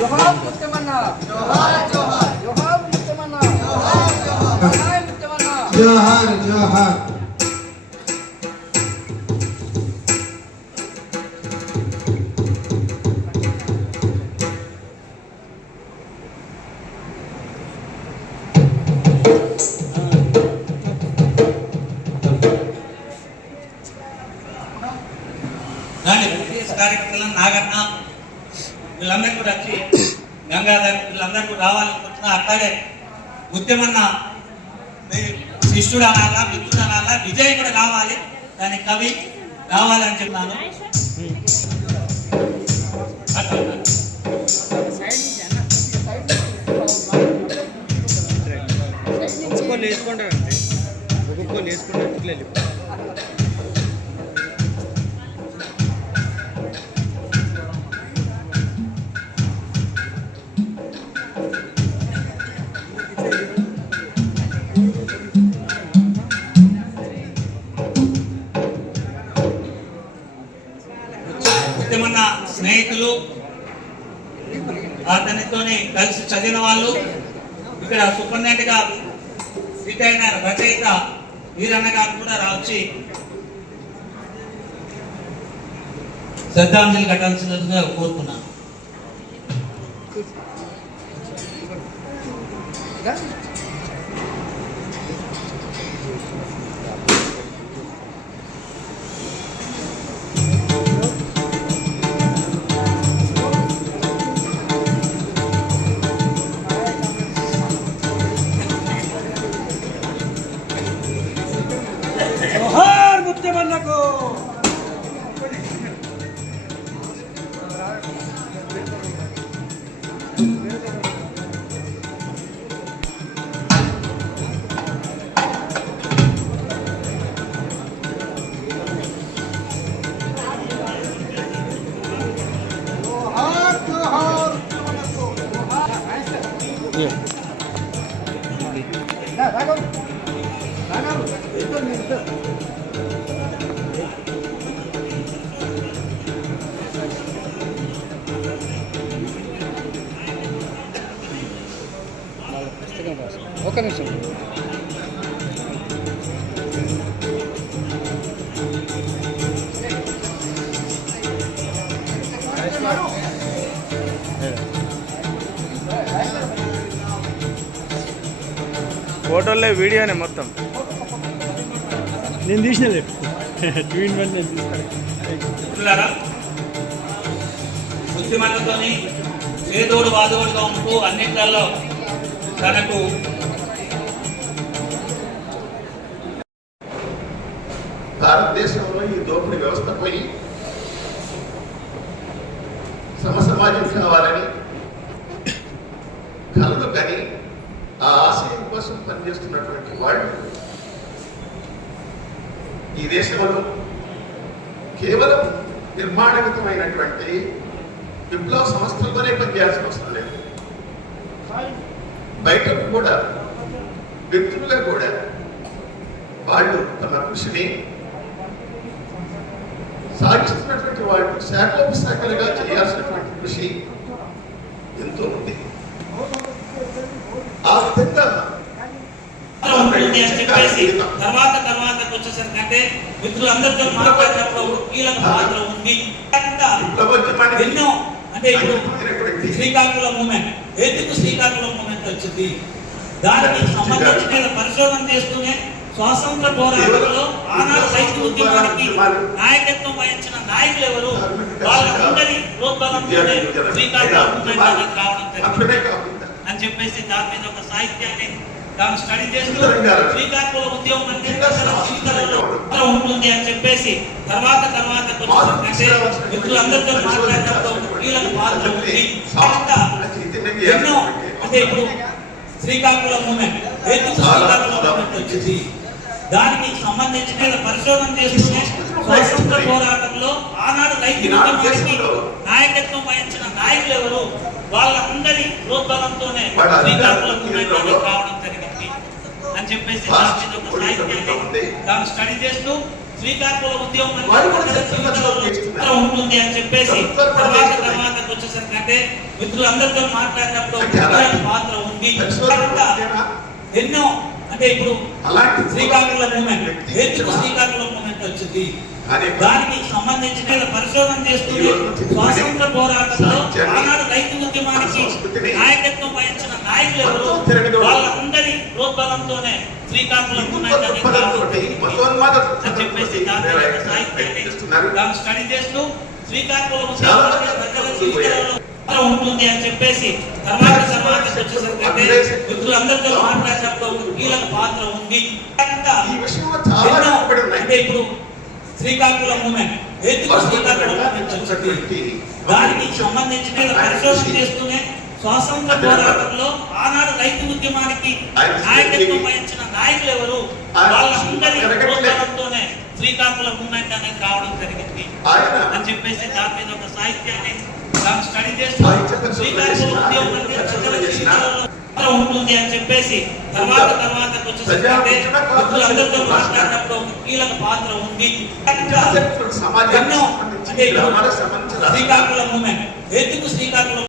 जोहार मुत्तमन्ना जोहार जोहार जोहार मुत्तमन्ना जोहार जोहार मुत्तमन्ना जोहार जोहार కార్యక్రమం నాగన్న వీళ్ళందరూ కూడా వచ్చి గంగాధర్ వీళ్ళందరూ కూడా రావాలనుకుంటున్నా. అట్లాగే ముత్యమన్న శిష్యుడు అనాలా, మిత్రుడు అనాలా, విజయ్ కూడా రావాలి, దాని కవి రావాలని చెప్తున్నాను. ఒక్కొక్కరు వేసుకుంటారంటే ఒక్కొక్కరు వేసుకుంటారు ఇట్లా ముఖ్యమన్న స్నేహితులు, అతనితోని కలిసి చదివిన వాళ్ళు, ఇక్కడ సూపరింటెండెంట్ గా రిటైర్ అయిన రచయిత వీరన్న గారు కూడా రావచ్చి శ్రద్ధాంజలి కట్టాల్సిందిగా కోరుతున్నాను. जोहार मुत्तमन्ना को ఒక నిమిషం ఫోటోలే వీడియోనే మొత్తం నేను తీసినలే 2 in 1 నేను తీస్తాను. బుద్ధిమంతుతోని చేదోడు వాదోడుగా ఉంటూ అన్నింటిలో తనకు భారతదేశంలో ఈ దోపిడీ వ్యవస్థ పోయి సమసమాజం కావాలని కలలు కానీ ఆ ఆశయం కోసం పనిచేస్తున్నటువంటి వాళ్ళు ఈ దేశంలో కేవలం నిర్మాణగతమైనటువంటి విప్లవ సంస్థలతోనే పనిచేయాల్సిన అవసరం లేదు. బయట కూడా వ్యక్తులుగా కూడా వాళ్ళు తమ కృషిని సాగిస్తున్నటువంటి వాళ్ళు శాఖోపశాఖలుగా చేయాల్సినటువంటి కృషి ఎంతో ఉంది. ఆ విధంగా తర్వాత వచ్చేసరికంటే మిత్రులందరితో మాట్లాడినప్పుడు కీలక పాత్ర ఉంది. ఎన్నో అంటే ఇప్పుడు శ్రీకాకుళం మూమెంట్, ఎందుకు శ్రీకాకుళం మూమెంట్ వచ్చింది, దానికి సంబంధించిన పరిశోధన చేస్తూనే స్వాతంత్ర పోరాటంలో ఆనాడు రైతు ఉద్యమానికి నాయకత్వం వహించిన నాయకులు ఎవరు, వాళ్ళందరి ప్రోత్సాహంతోనే శ్రీకాకుళం మూమెంట్ అనేది రావడం జరిగింది అని చెప్పేసి దాని మీద ఒక సాహిత్యాన్ని తాను స్టడీ చేస్తూ శ్రీకాకుళం ఉద్యమం అంటే జీవితంలో ఉంటుంది అని చెప్పేసి తర్వాత మిత్రులందరితో మాట్లాడినప్పుడు కీలక పాత్ర ఉంది. ఎన్నో అంటే ఇప్పుడు శ్రీకాకుళం మూమెంట్, ఎందుకు శ్రీకాకుళం మూమెంట్ వచ్చింది, దానికి సంబంధించిన పరిశోధన చేస్తూనే స్వాతంత్ర పోరాటంలో ఆనాడు రైతు ఉద్యమానికి నాయకత్వం వహించిన నాయకులు ఎవరు, వాళ్ళందరి ప్రోత్సాహంతోనే శ్రీకాకుళం మూమెంట్ అనేది రావడం జరిగింది అని చెప్పేసి దాని మీద ఒక సాహిత్యాన్ని తాను స్టడీ చేస్తూ శ్రీకాకుళం ఉద్యమం అంటే ఉంటుంది అని చెప్పేసి తర్వాత వచ్చేసరికి అంటే మిత్రులందరితో మాట్లాడినప్పుడు ఒక అంటే ముఖ్యమైన పాత్ర ఉంది. కాకుండా ఎన్నో అంటే ఇప్పుడు అలాంటి శ్రీకాకుళం మూమెంట్, ఎందుకు శ్రీకాకుళం మూమెంట్ వచ్చింది, దానికి సంబంధించిన పరిశోధన చేస్తూ స్వాతంత్ర పోరాటంలో ఆనాడు రైతు ఉద్యమానికి నాయకత్వం వహించిన నాయకులు ఎవరు, వాళ్ళందరి ప్రోద్బలంతోనే శ్రీకాకుళం మూమెంట్ అనేది అని చెప్పేసి దాని సాహిత్యాన్ని స్టడీ చేస్తూ శ్రీకాకుళం ప్రజల జీవితాలలో ఉంటుంది అని చెప్పేసి తర్వాత వచ్చేసరికి అంటే మిత్రులందరితో మాట్లాడినప్పుడు ఒక కీలక పాత్ర ఉంది. ఎన్నో అంటే ఇప్పుడు శ్రీకాకుళం మూమెంట్, ఎందుకు శ్రీకాకుళం మూమెంట్ వచ్చింది, దానికి సంబంధించిన పరిశోధన చేస్తూనే స్వాతంత్ర పోరాటంలో ఆనాడు రైతు ఉద్యమానికి నాయకత్వం వహించిన నాయకులు ఎవరు, వాళ్ళందరి ప్రోత్సాహంతోనే శ్రీకాకుళం మూమెంట్ అనేది రావడం జరిగింది అని చెప్పేసి దాని మీద ఒక సాహిత్యాన్ని స్టడీ చేస్తూ శ్రీకాకుళం ఉద్యమం అంటే ప్రజల జీవితాలలో ఉంటుంది అని చెప్పేసి తర్వాత వచ్చేసరికి అంటే మిత్రులందరితో మాట్లాడినప్పుడు ఒక కీలక పాత్ర ఉంది. ఎన్నో అంటే ఇప్పుడు శ్రీకాకుళం మూమెంట్, ఎందుకు శ్రీకాకుళం